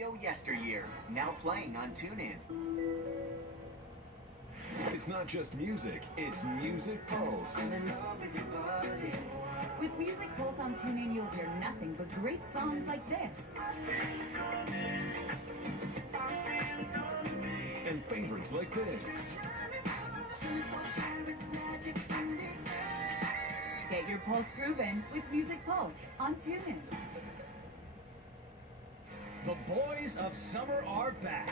Radio Yesteryear, now playing on TuneIn. It's not just music, it's Music Pulse. With Music Pulse on TuneIn, you'll hear nothing but great songs like this. And favorites like this. Get your pulse grooving with Music Pulse on TuneIn. The boys of summer are back.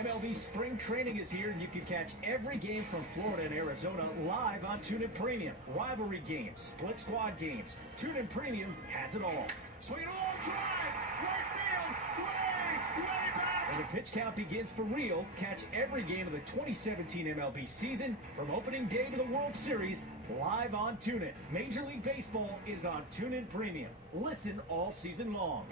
MLB spring training is here, and you can catch every game from Florida and Arizona live on TuneIn Premium. Rivalry games, split squad games. TuneIn Premium has it all. Swing it all, drive, right field, way back. When the pitch count begins for real, catch every game of the 2017 MLB season from opening day to the World Series live on TuneIn. Major League Baseball is on TuneIn Premium. Listen all season long.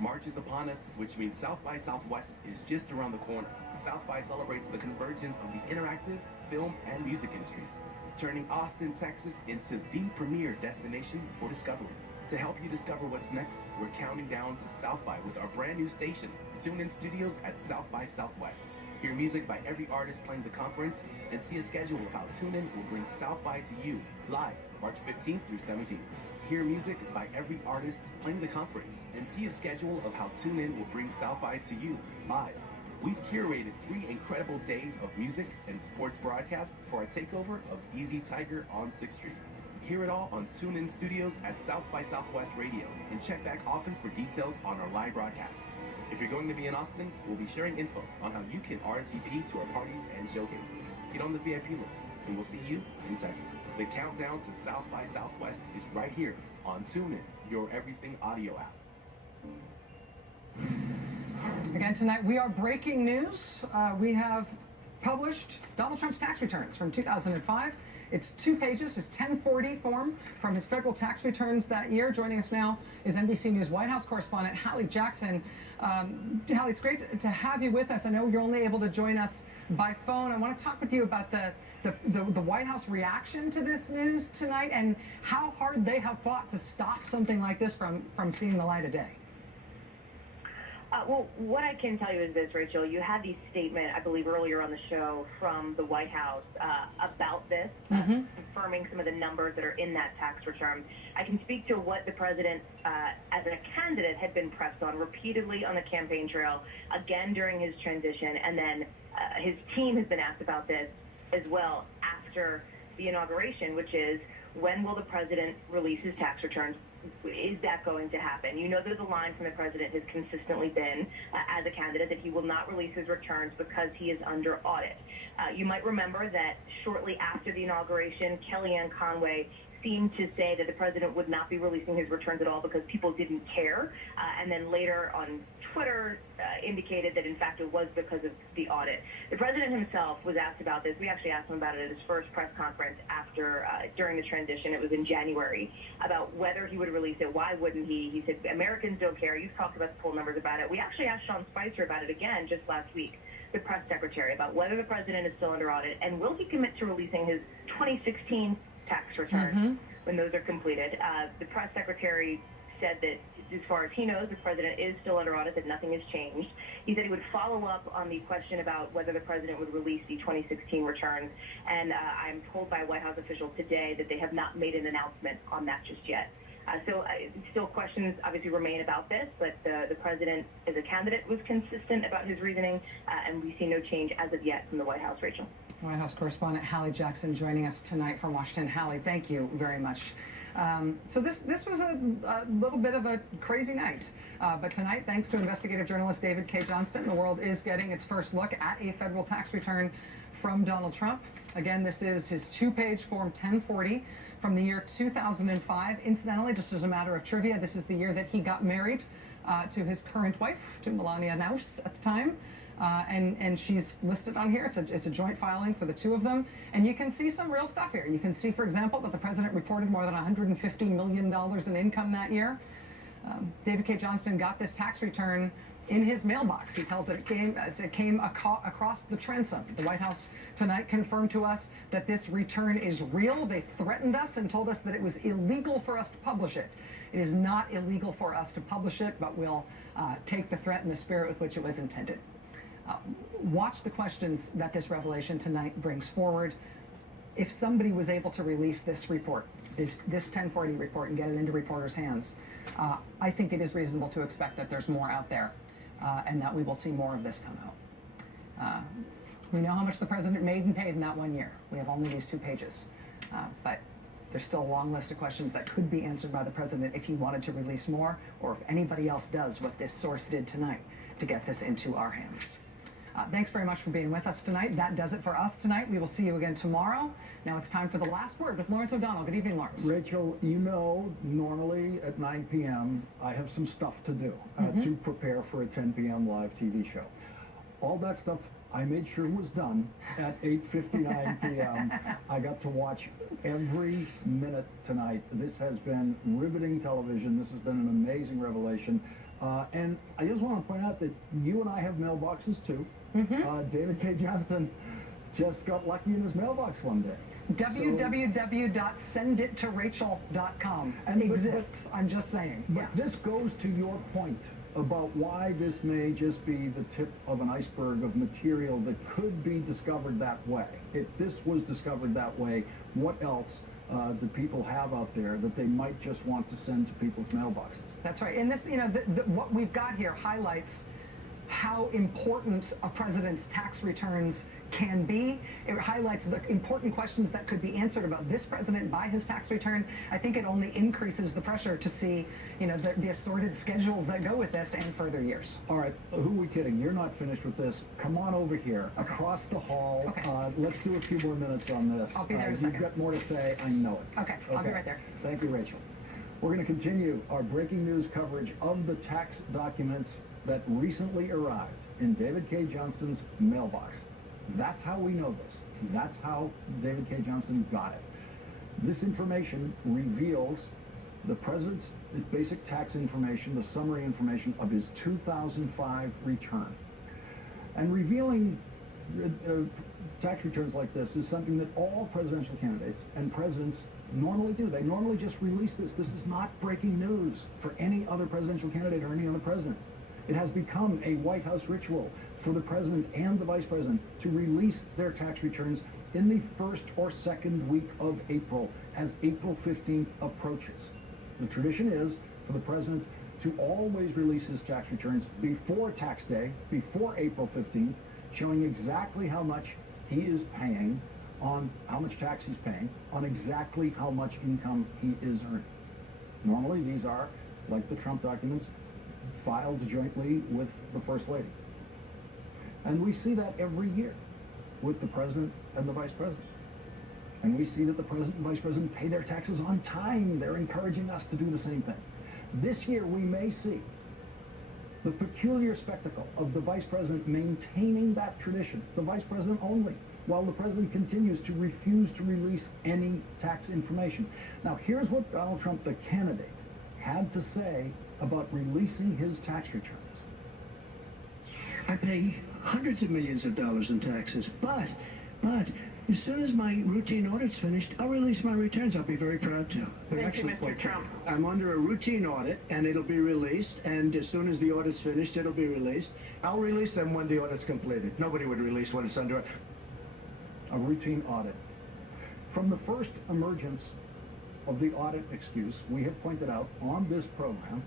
March is upon us, which means South by Southwest is just around the corner. South by celebrates the convergence of the interactive, film, and music industries, turning Austin, Texas into the premier destination for discovery. To help you discover what's next, we're counting down to South by with our brand new station, TuneIn Studios at South by Southwest. Hear music by every artist playing the conference and see a schedule of how TuneIn will bring South by to you live March 15th through 17th. Hear music by every artist playing the conference and see a schedule of how TuneIn will bring South by to you live. We've curated 3 incredible days of music and sports broadcasts for our takeover of Easy Tiger on 6th Street. Hear it all on TuneIn Studios at South by Southwest Radio and check back often for details on our live broadcasts. If you're going to be in Austin, we'll be sharing info on how you can RSVP to our parties and showcases. Get on the VIP list, and we'll see you in Texas. The countdown to South by Southwest is right here on TuneIn, your everything audio app. Again tonight, we are breaking news. We have published Donald Trump's tax returns from 2005. It's 2 pages, his 1040 form from his federal tax returns that year. Joining us now is NBC News White House correspondent Hallie Jackson. Hallie, it's great to have you with us. I know you're only able to join us by phone. I want to talk with you about the White House reaction to this news tonight and how hard they have fought to stop something like this from seeing the light of day. Well, what I can tell you is this, Rachel. You had the statement, I believe, earlier on the show from the White House about this, confirming some of the numbers that are in that tax return. I can speak to what the president, as a candidate, had been pressed on repeatedly on the campaign trail, again during his transition, and then his team has been asked about this as well after the inauguration, which is, when will the president release his tax returns? Is that going to happen? You know, there's a line from the president has consistently been, as a candidate, that he will not release his returns because he is under audit. You might remember that shortly after the inauguration, Kellyanne Conway seemed to say that the president would not be releasing his returns at all because people didn't care, and then later on Twitter indicated that in fact it was because of the audit. The president himself was asked about this. We actually asked him about it at his first press conference after during the transition. It was in January, about whether he would release it. Why wouldn't he? He said Americans don't care. You've talked about the poll numbers about it. We actually asked Sean Spicer about it again just last week, the press secretary, about whether the president is still under audit and will he commit to releasing his 2016 tax returns when those are completed. The press secretary said that as far as he knows, the president is still under audit, that nothing has changed. He said he would follow up on the question about whether the president would release the 2016 returns, and I'm told by a White House official today that they have not made an announcement on that just yet. So still questions obviously remain about this, but the president as a candidate was consistent about his reasoning, and we see no change as of yet from the White House, Rachel. White House correspondent Hallie Jackson joining us tonight from Washington. Hallie, thank you very much. So this was a little bit of a crazy night, but tonight, thanks to investigative journalist David K. Johnston, the world is getting its first look at a federal tax return from Donald Trump. Again, this is his 2-page Form 1040 from the year 2005. Incidentally, just as a matter of trivia, this is the year that he got married to his current wife, to Melania Naus at the time. And she's listed on here. It's a joint filing for the two of them. And you can see some real stuff here. You can see, for example, that the president reported more than $150 million in income that year. David K. Johnston got this tax return in his mailbox. He tells it came across the transom. The White House tonight confirmed to us that this return is real. They threatened us and told us that it was illegal for us to publish it. It is not illegal for us to publish it, but we'll take the threat in the spirit with which it was intended. Watch the questions that this revelation tonight brings forward. If somebody was able to release this report, this 1040 report, and get it into reporters' hands, I think it is reasonable to expect that there's more out there and that we will see more of this come out. We know how much the president made and paid in that 1 year. We have only these 2 pages. But there's still a long list of questions that could be answered by the president if he wanted to release more, or if anybody else does what this source did tonight to get this into our hands. Thanks very much for being with us tonight. That does it for us tonight. We will see you again tomorrow. Now it's time for the last word with Lawrence O'Donnell. Good evening, Lawrence. Rachel, you know, normally at 9 p.m. I have some stuff to do to prepare for a 10 p.m. live TV show. All that stuff I made sure was done at 8:59 p.m. I got to watch every minute tonight. This has been riveting television. This has been an amazing revelation. And I just want to point out that you and I have mailboxes too. David K. Johnston just got lucky in his mailbox one day. www.sendittorachel.com exists. I'm just saying. But this goes to your point about why this may just be the tip of an iceberg of material that could be discovered that way. If this was discovered that way, what else do people have out there that they might just want to send to people's mailboxes? That's right. And this, you know, what we've got here highlights how important a president's tax returns can be. It highlights the important questions that could be answered about this president by his tax return. I think it only increases the pressure to see, you know, the assorted schedules that go with this and further years. All right, who are we kidding? You're not finished with this. Come on over here, across the hall. Let's do a few more minutes on this. I'll be there in a second. You've got more to say, I know it. Okay, I'll be right there. Thank you, Rachel. We're going to continue our breaking news coverage of the tax documents that recently arrived in David K. Johnston's mailbox. That's how we know this. That's how David K. Johnston got it. This information reveals the president's basic tax information, the summary information of his 2005 return. And revealing tax returns like this is something that all presidential candidates and presidents normally do. They normally just release this. This is not breaking news for any other presidential candidate or any other president. It has become a White House ritual for the president and the vice president to release their tax returns in the first or second week of April as April 15th approaches. The tradition is for the president to always release his tax returns before tax day, before April 15th, showing exactly how much he is paying, on how much tax he's paying, on exactly how much income he is earning. Normally these are, like the Trump documents, filed jointly with the First Lady. And we see that every year with the president and the vice president. And we see that the president and vice president pay their taxes on time. They're encouraging us to do the same thing. This year we may see the peculiar spectacle of the vice president maintaining that tradition, the vice president only, while the president continues to refuse to release any tax information. Now here's what Donald Trump, the candidate, had to say about releasing his tax returns. I pay hundreds of millions of dollars in taxes, but as soon as my routine audit's finished, I'll release my returns. I'll be very proud to. Thank you, Mr. Trump. I'm under a routine audit, and it'll be released, and as soon as the audit's finished, it'll be released. I'll release them when the audit's completed. Nobody would release when it's under a routine audit. From the first emergence of the audit excuse, we have pointed out on this program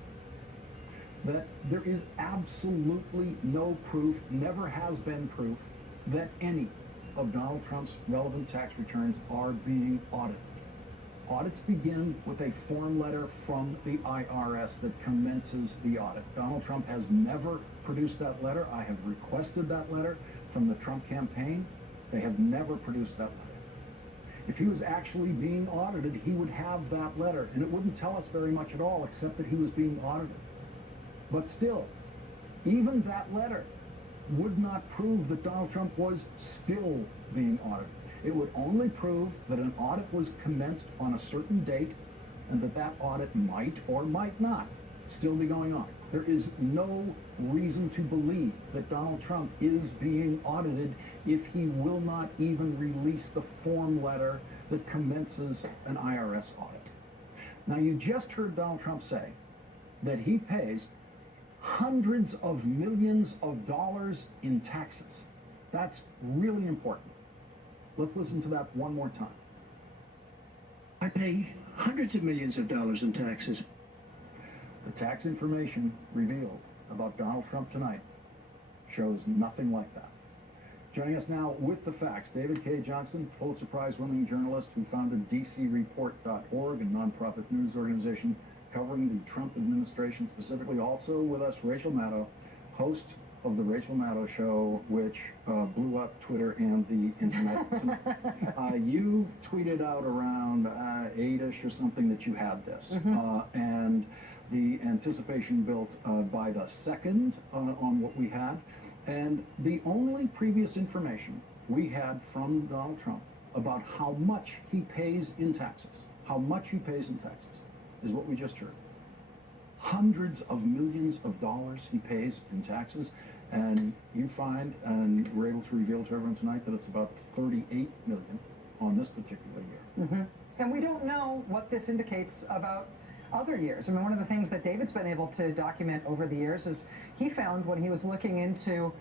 that there is absolutely no proof, never has been proof, that any of Donald Trump's relevant tax returns are being audited. Audits begin with a form letter from the IRS that commences the audit. Donald Trump has never produced that letter. I have requested that letter from the Trump campaign. They have never produced that letter. If he was actually being audited, he would have that letter, and it wouldn't tell us very much at all except that he was being audited. But still, even that letter would not prove that Donald Trump was still being audited. It would only prove that an audit was commenced on a certain date and that that audit might or might not still be going on. There is no reason to believe that Donald Trump is being audited if he will not even release the form letter that commences an IRS audit. Now, you just heard Donald Trump say that he pays hundreds of millions of dollars in taxes. That's really important. Let's listen to that one more time. I pay hundreds of millions of dollars in taxes. The tax information revealed about Donald Trump tonight shows nothing like that. Joining us now with the facts, David K. Johnston, Pulitzer Prize-winning journalist who founded DCReport.org, a nonprofit news organization covering the Trump administration specifically. Also with us, Rachel Maddow, host of the Rachel Maddow Show, which blew up Twitter and the internet. You tweeted out around 8-ish or something that you had this, and the anticipation built by the second on what we had. And the only previous information we had from Donald Trump about how much he pays in taxes, is what we just heard. Hundreds of millions of dollars he pays in taxes, and you find, and we're able to reveal to everyone tonight, that it's about 38 million on this particular year. And we don't know what this indicates about other years. I mean, one of the things that David's been able to document over the years is he found when he was looking into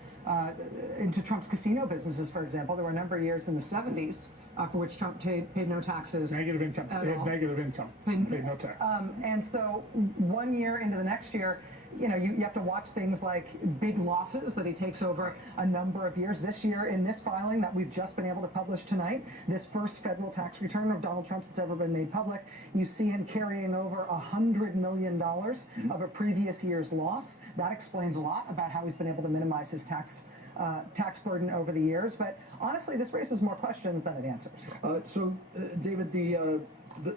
Trump's casino businesses, for example, there were a number of years in the 70s for which Trump paid no taxes. Negative income. They had negative income. Paid no tax. And so 1 year into the next year, you know, you have to watch things like big losses that he takes over a number of years. This year, in this filing that we've just been able to publish tonight, this first federal tax return of Donald Trump's that's ever been made public, you see him carrying over $100 million of a previous year's loss. That explains a lot about how he's been able to minimize his tax burden over the years. But honestly, this raises more questions than it answers. David, the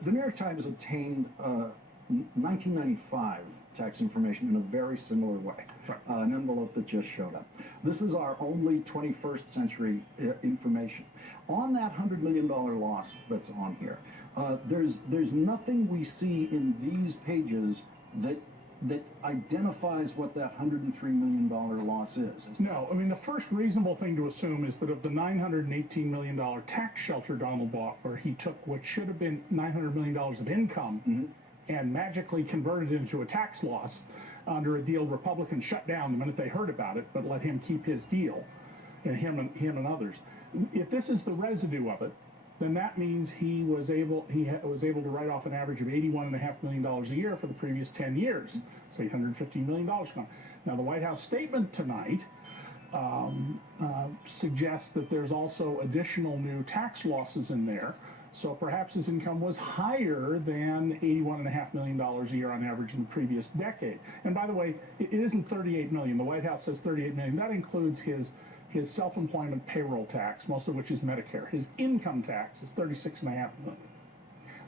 New York Times obtained 1995 tax information in a very similar way, an envelope that just showed up. This is our only 21st century information. On that $100 million loss that's on here, there's nothing we see in these pages that identifies what that $103 million loss is. No, I mean, the first reasonable thing to assume is that of the $918 million tax shelter Donald bought, where he took what should have been $900 million of income and magically converted it into a tax loss under a deal Republicans shut down the minute they heard about it, but let him keep his deal, and him and others. If this is the residue of it, then that means he was able to write off an average of $81.5 million a year for the previous 10 years. So $850 million gone. Now, the White House statement tonight suggests that there's also additional new tax losses in there. So perhaps his income was higher than $81.5 million a year on average in the previous decade. And by the way, it isn't $38 million. The White House says $38 million. That includes his self-employment payroll tax, most of which is Medicare. His income tax is $36.5 million.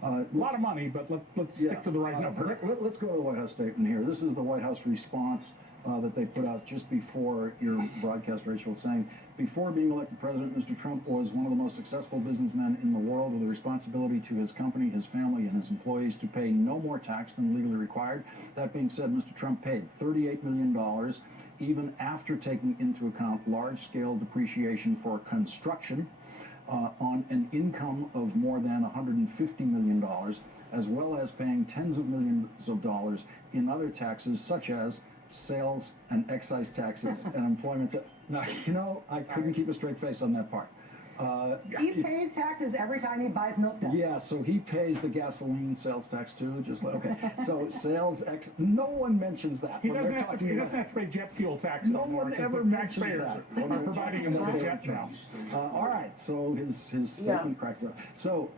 A lot of money, but let's stick to the right number. Let's go to the White House statement here. This is the White House response that they put out just before your broadcast, Rachel, saying, before being elected president, Mr. Trump was one of the most successful businessmen in the world with a responsibility to his company, his family, and his employees to pay no more tax than legally required. That being said, Mr. Trump paid $38 million, even after taking into account large-scale depreciation for construction on an income of more than $150 million, as well as paying tens of millions of dollars in other taxes, such as sales and excise taxes and employment. Now, you know, I couldn't keep a straight face on that part. He pays taxes every time he buys milk duds. Yeah, so he pays the gasoline sales tax too, just like, okay. So no one mentions that. He doesn't have to pay jet fuel tax. No one ever mentions that. Are providing him with a jet now. All right, so his statement cracks up. So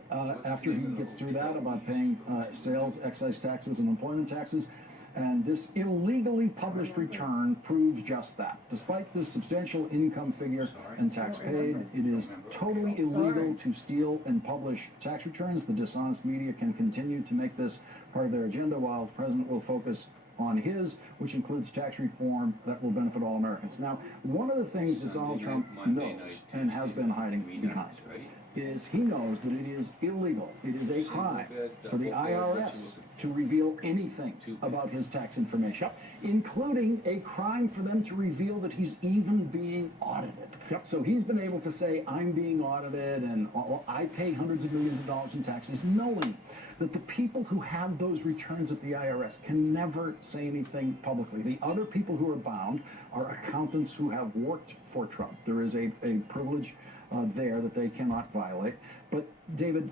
after he gets through that about paying sales, excise taxes, and employment taxes, and this illegally published return proves just that. Despite this substantial income figure and tax paid, it is totally illegal to steal and publish tax returns. The dishonest media can continue to make this part of their agenda, while the president will focus on his, which includes tax reform that will benefit all Americans. Now, one of the things that Donald Trump knows and has been hiding behind is he knows that it is illegal, it is a crime for the IRS to reveal anything about his tax information, including a crime for them to reveal that he's even being audited. So he's been able to say, I'm being audited and I pay hundreds of millions of dollars in taxes, knowing that the people who have those returns at the IRS can never say anything publicly. The other people who are bound are accountants who have worked for Trump. There is a privilege there that they cannot violate. But, David,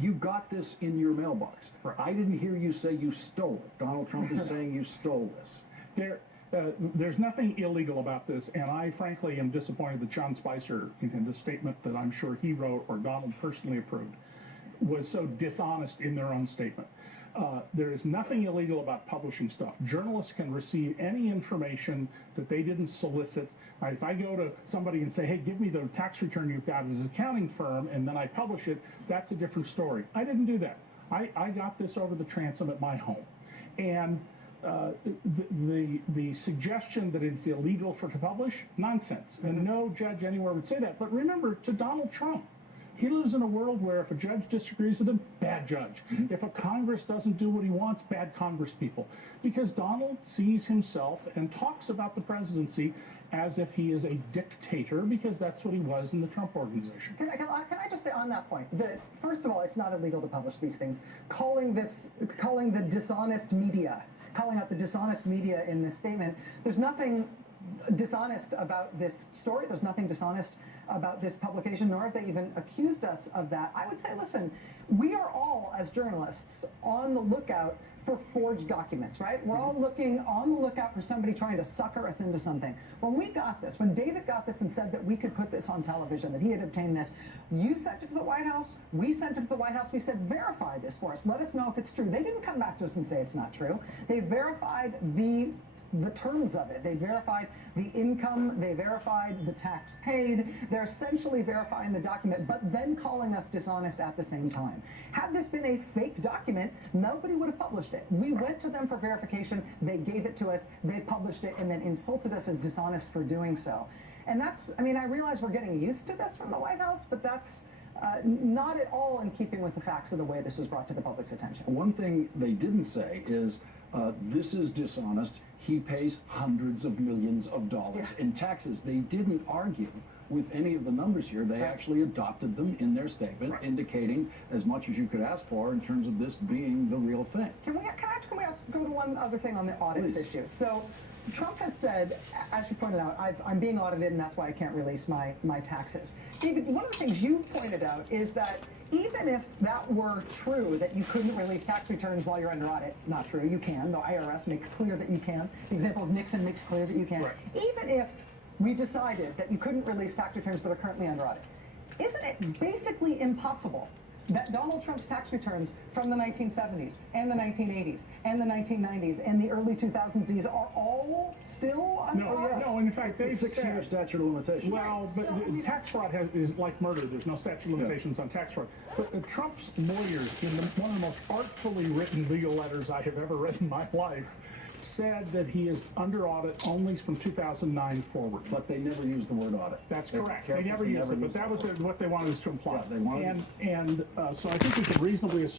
you got this in your mailbox. Right. I didn't hear you say you stole it. Donald Trump is saying you stole this. There's nothing illegal about this, and I frankly am disappointed that John Spicer, in the statement that I'm sure he wrote or Donald personally approved, was so dishonest in their own statement. There is nothing illegal about publishing stuff. Journalists can receive any information that they didn't solicit. If I go to somebody and say, hey, give me the tax return you've got as an accounting firm, and then I publish it, that's a different story. I didn't do that. I got this over the transom at my home. And the suggestion that it's illegal to publish, nonsense. And no judge anywhere would say that. But remember, to Donald Trump, he lives in a world where if a judge disagrees with him, bad judge. If a Congress doesn't do what he wants, bad Congress people. Because Donald sees himself and talks about the presidency as if he is a dictator, because that's what he was in the Trump organization. Can I just say on that point that, first of all, it's not illegal to publish these things. Calling the dishonest media, calling out the dishonest media in this statement, there's nothing dishonest about this story. There's nothing dishonest about this publication, nor have they even accused us of that. I would say, listen, we are all, as journalists, on the lookout for forged documents, right? We're all on the lookout for somebody trying to sucker us into something. When we got this, when David got this and said that we could put this on television, that he had obtained this, you sent it to the White House, we sent it to the White House, we said, verify this for us, let us know if it's true. They didn't come back to us and say it's not true. They verified the terms of it. They verified the income, they verified the tax paid. They're essentially verifying the document, but then calling us dishonest at the same time. Had this been a fake document, nobody would have published it. We went to them for verification, they gave it to us, they published it, and then insulted us as dishonest for doing so. And that's, I mean, I realize we're getting used to this from the White House, but that's not at all in keeping with the facts of the way this was brought to the public's attention. One thing they didn't say is, this is dishonest. He pays hundreds of millions of dollars in taxes. They didn't argue with any of the numbers here. They actually adopted them in their statement, indicating as much as you could ask for in terms of this being the real thing. Can we go to one other thing on the audits issue? So Trump has said, as you pointed out, I'm being audited and that's why I can't release my taxes. David, one of the things you pointed out is that even if that were true, that you couldn't release tax returns while you're under audit, not true, you can. The IRS makes clear that you can. The example of Nixon makes clear that you can. Right. Even if we decided that you couldn't release tax returns that are currently under audit, isn't it basically impossible that Donald Trump's tax returns from the 1970s and the 1980s and the 1990s and the early 2000s are all still under audit? No, in fact, it's a 6-year statute of limitations. Well, but tax fraud is like murder. There's no statute of limitations on tax fraud. But Trump's lawyers, in one of the most artfully written legal letters I have ever read in my life, said that he is under audit only from 2009 forward. But they never used the word audit. That's correct. They never used it, but that was what they wanted us to imply. Yeah, they wanted so I think we could reasonably assume